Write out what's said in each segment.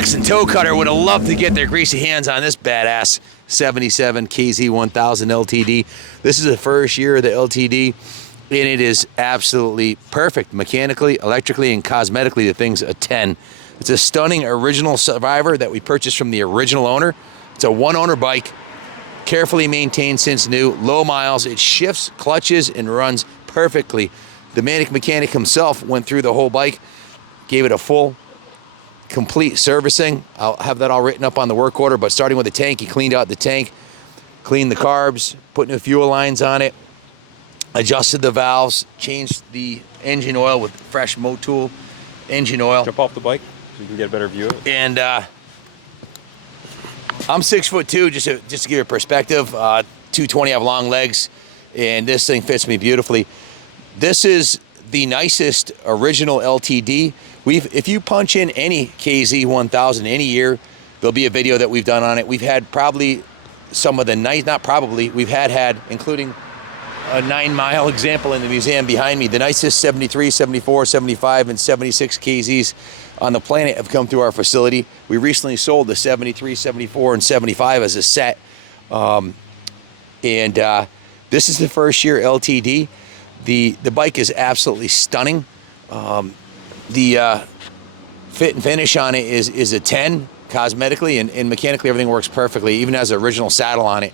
axe and toe cutter would have loved to get their greasy hands on this badass 77 KZ1000LTD. This is the first year of the LTD, and it is absolutely perfect mechanically, electrically, and cosmetically. The thing's a 10. It's a stunning original Survivor that we purchased from the original owner. It's a one-owner bike, carefully maintained since new, low miles. It shifts, clutches, and runs perfectly. The mechanic himself went through the whole bike, gave it a full, complete servicing. I'll have that all written up on the work order, but starting with the tank, he cleaned out the tank, cleaned the carbs, put new fuel lines on it, adjusted the valves, changed the engine oil with fresh Motul engine oil. Jump off the bike so you can get a better view of it. And I'm 6'2", just to give you a perspective. 220, I have long legs, and this thing fits me beautifully. This is the nicest original LTD. If you punch in any KZ1000 any year, there'll be a video that we've done on it. We've had probably some of the nice, not probably, we've had, including a 9-mile example in the museum behind me. The nicest 73, 74, 75, and 76 KZs on the planet have come through our facility. We recently sold the 73, 74, and 75 as a set. This is the first year LTD. The bike is absolutely stunning. The fit and finish on it is a 10 cosmetically, and mechanically everything works perfectly, even has an original saddle on it.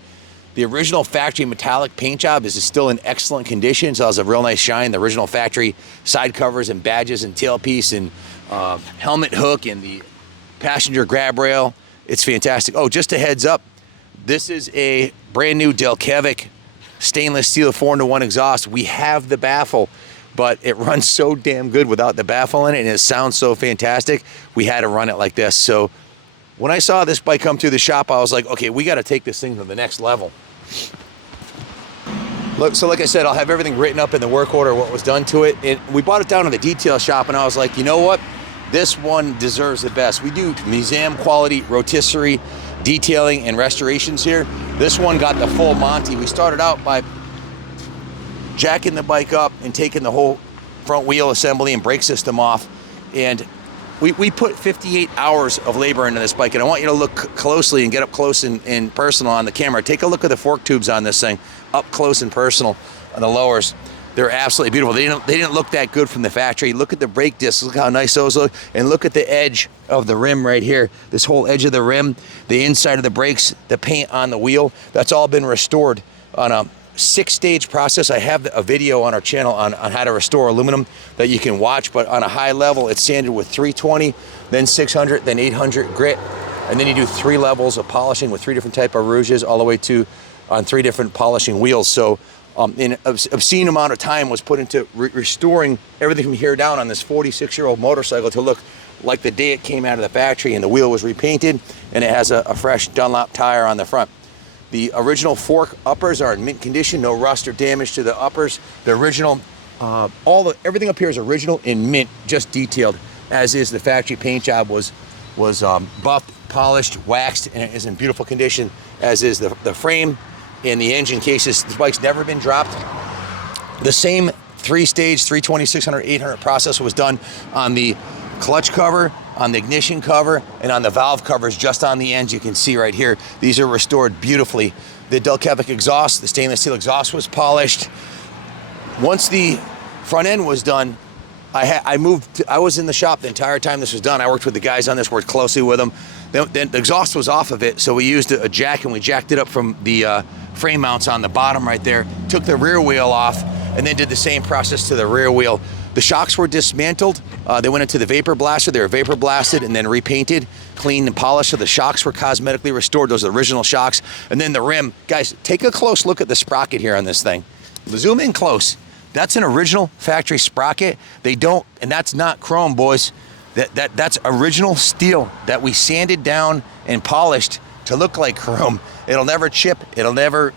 The original factory metallic paint job is still in excellent condition, so it has a real nice shine. The original factory side covers and badges and tailpiece and helmet hook and the passenger grab rail, it's fantastic. Oh, just a heads up, this is a brand new Delkevic stainless steel 4-in-1 exhaust. We have the baffle, but it runs so damn good without the baffle in it, and it sounds so fantastic. We had to run it like this. So when I saw this bike come through the shop, I was like, okay, we got to take this thing to the next level. Look, so like I said, I'll have everything written up in the work order, what was done to it. And we brought it down to the detail shop, and I was like, you know what? This one deserves the best. We do museum quality rotisserie detailing and restorations here. This one got the full Monty. We started out by jacking the bike up and taking the whole front wheel assembly and brake system off. And we put 58 hours of labor into this bike, and I want you to look closely and get up close and personal on the camera. Take a look at the fork tubes on this thing, up close and personal on the lowers. They're absolutely beautiful. They didn't look that good from the factory. Look at the brake discs. Look how nice those look. And look at the edge of the rim right here. This whole edge of the rim, the inside of the brakes, the paint on the wheel, that's all been restored on a 6-stage process. I have a video on our channel on how to restore aluminum that you can watch, but on a high level, it's sanded with 320, then 600, then 800 grit. And then you do 3 levels of polishing with 3 different type of rouges all the way to on 3 different polishing wheels. So an obscene amount of time was put into restoring everything from here down on this 46-year-old motorcycle to look like the day it came out of the factory, and the wheel was repainted, and it has a fresh Dunlop tire on the front. The original fork uppers are in mint condition, no rust or damage to the uppers. The original, everything up here is original in mint, just detailed, as is the factory paint job was buffed, polished, waxed, and it is in beautiful condition, as is the frame and the engine cases. This bike's never been dropped. The same 3-stage, 320, 600, 800 process was done on the clutch cover, on the ignition cover, and on the valve covers just on the ends. You can see right here, these are restored beautifully. The Delkevic exhaust, the stainless steel exhaust was polished. Once the front end was done, I was in the shop the entire time this was done. I worked with the guys on this, worked closely with them. Then the exhaust was off of it, so we used a jack, and we jacked it up from the frame mounts on the bottom right there, took the rear wheel off, and then did the same process to the rear wheel. The shocks were dismantled. They went into the vapor blaster. They were vapor blasted and then repainted, cleaned and polished, so the shocks were cosmetically restored. Those are the original shocks. And then the rim. Guys, take a close look at the sprocket here on this thing. Zoom in close. That's an original factory sprocket. And that's not chrome, boys. That's original steel that we sanded down and polished to look like chrome. It'll never chip. It'll never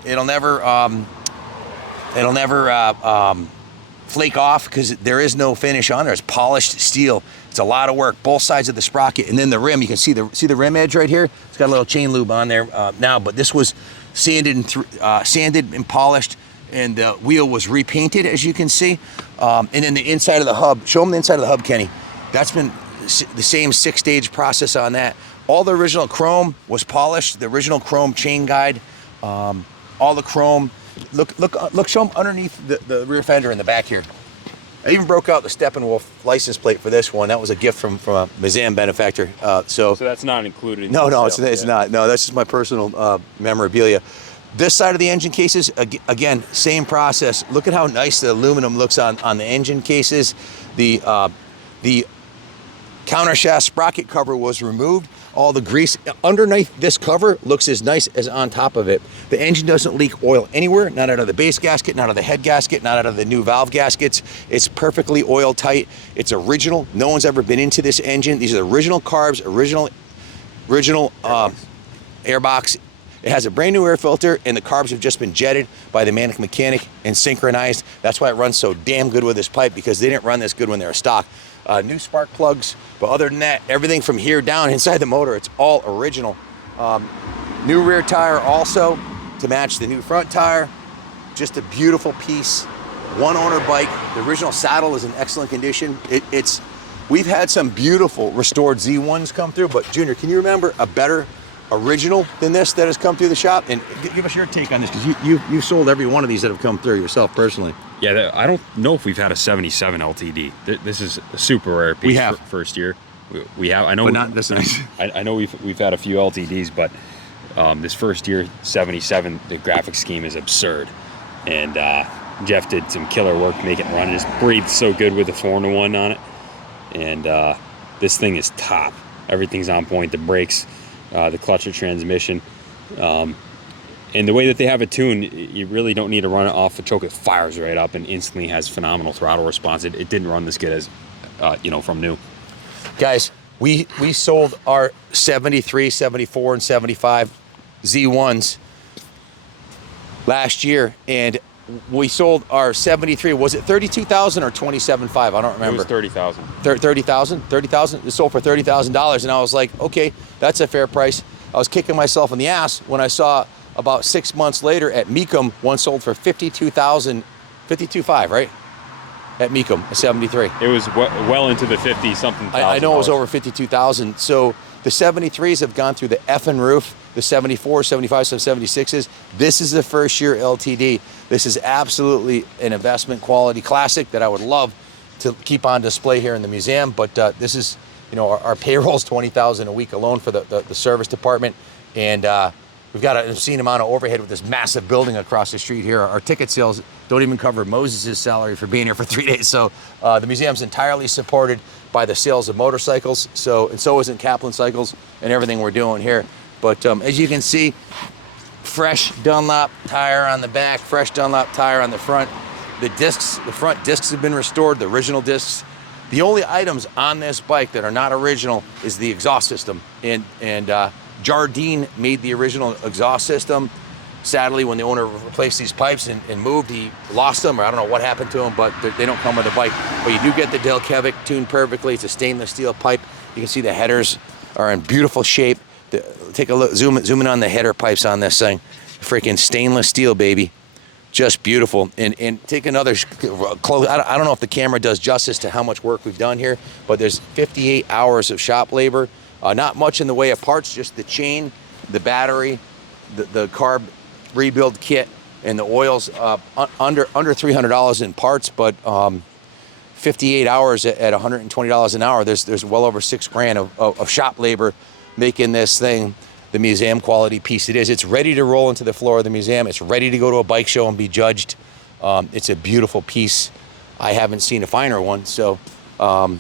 flake off, because there is no finish on there. It's polished steel. It's a lot of work, both sides of the sprocket. And then the rim, you can see the rim edge right here. It's got a little chain lube on there now, but this was sanded and polished, and the wheel was repainted, as you can see. And then the inside of the hub, show them the inside of the hub, Kenny. That's been the same 6-stage process on that. All the original chrome was polished. The original chrome chain guide, all the chrome. Look! Show them underneath the rear fender in the back here. I even broke out the Steppenwolf license plate for this one. That was a gift from a Mazam benefactor. So that's not included in No, the it's not. No, that's just my personal memorabilia. This side of the engine cases, again, same process. Look at how nice the aluminum looks on the engine cases. The countershaft sprocket cover was removed. All the grease underneath this cover looks as nice as on top of it. The engine doesn't leak oil anywhere, not out of the base gasket, not out of the head gasket, not out of the new valve gaskets. It's perfectly oil tight. It's original. No one's ever been into this engine. These are the original carbs, original airbox. It has a brand new air filter, and the carbs have just been jetted by the mechanic and synchronized. That's why it runs so damn good with this pipe, because they didn't run this good when they were stock. New spark plugs, but other than that, everything from here down inside the motor, it's all original. New rear tire also to match the new front tire. Just a beautiful piece. One owner bike. The original saddle is in excellent condition. We've had some beautiful restored Z1s come through, but Junior, can you remember a better original than this that has come through the shop? And give us your take on this, because you've sold every one of these that have come through yourself personally. Yeah, I don't know if we've had a 77 LTD. This is a super rare piece. We have. For first year. We have. I know. But not this nice. I know we've had a few LTDs, but this first year 77, the graphic scheme is absurd, and Jeff did some killer work making it run. It just breathed so good with the 4-in-1 on it, and this thing is top. Everything's on point. The brakes, the clutch, the transmission. And the way that they have it tuned, you really don't need to run it off the choke. It fires right up and instantly has phenomenal throttle response. It didn't run this good as, from new. Guys, we sold our 73, 74, and 75 Z1s last year, and we sold our 73. Was it 32,000 or 27.5? I don't remember. It was 30,000. 30,000. 30,000. It sold for $30,000, and I was like, okay, that's a fair price. I was kicking myself in the ass when I saw about 6 months later at Mecum, one sold for 52,500, right? At Mecum, a 73. It was well into the 50-something. I know it was over 52,000. So the 73s have gone through the effing roof. The 74, 75, 76s. This is the first year LTD. This is absolutely an investment quality classic that I would love to keep on display here in the museum. But this is, our payroll's $20,000 a week alone for the service department, and we've got an obscene amount of overhead with this massive building across the street here. Our ticket sales don't even cover Moses' salary for being here for 3 days. So the museum's entirely supported by the sales of motorcycles. So isn't Kaplan Cycles and everything we're doing here. But as you can see, fresh Dunlop tire on the back, fresh Dunlop tire on the front. The front discs have been restored, the original discs. The only items on this bike that are not original is the exhaust system. And Jardine made the original exhaust system. Sadly, when the owner replaced these pipes and moved, he lost them, or I don't know what happened to them, but they don't come with the bike. But you do get the Delkevic tuned perfectly. It's a stainless steel pipe. You can see the headers are in beautiful shape. Take a look, zoom in on the header pipes on this thing. Freaking stainless steel, baby. Just beautiful. And take another close. I don't know if the camera does justice to how much work we've done here, but there's 58 hours of shop labor. Not much in the way of parts, just the chain, the battery, the carb rebuild kit, and the oils. Under $300 in parts, but 58 hours at $120 an hour. There's well over $6,000 of shop labor making this thing the museum quality piece it is. It's ready to roll into the floor of the museum. It's ready to go to a bike show and be judged. It's a beautiful piece. I haven't seen a finer one. So if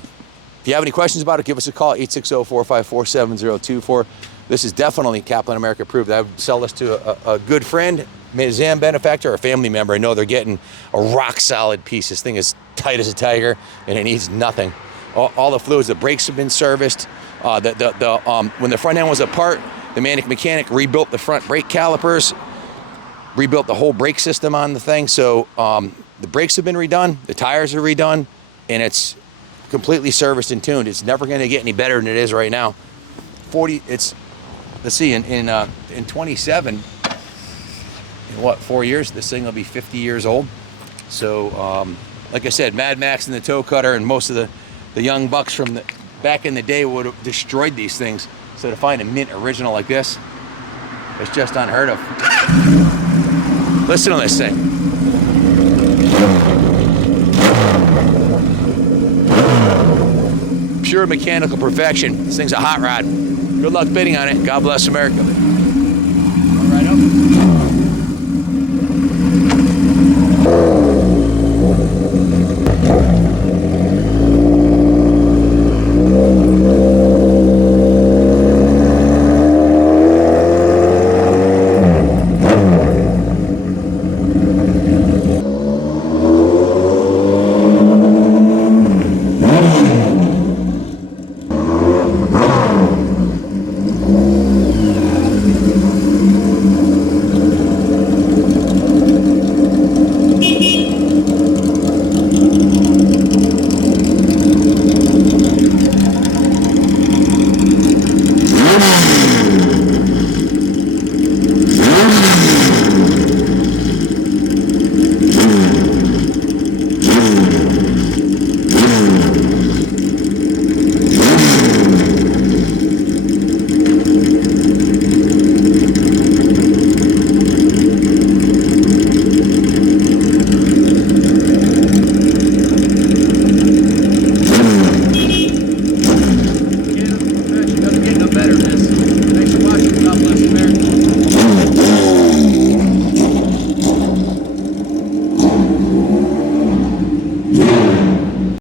you have any questions about it, give us a call, 860-454-7024. This is definitely Kaplan America approved. I would sell this to a good friend, museum benefactor, or a family member. I know they're getting a rock solid piece. This thing is tight as a tiger and it needs nothing. All the fluids, the brakes have been serviced. When the front end was apart, the mechanic rebuilt the front brake calipers, rebuilt the whole brake system on the thing. So the brakes have been redone, the tires are redone, and it's completely serviced and tuned. It's never going to get any better than it is right now. Let's see, in 27, in what, 4 years, this thing will be 50 years old. So like I said, Mad Max and the Toe Cutter and most of the young bucks from back in the day would have destroyed these things. So to find a mint original like this, it's just unheard of. Listen to this thing. Pure mechanical perfection. This thing's a hot rod. Good luck bidding on it. God bless America. All right up.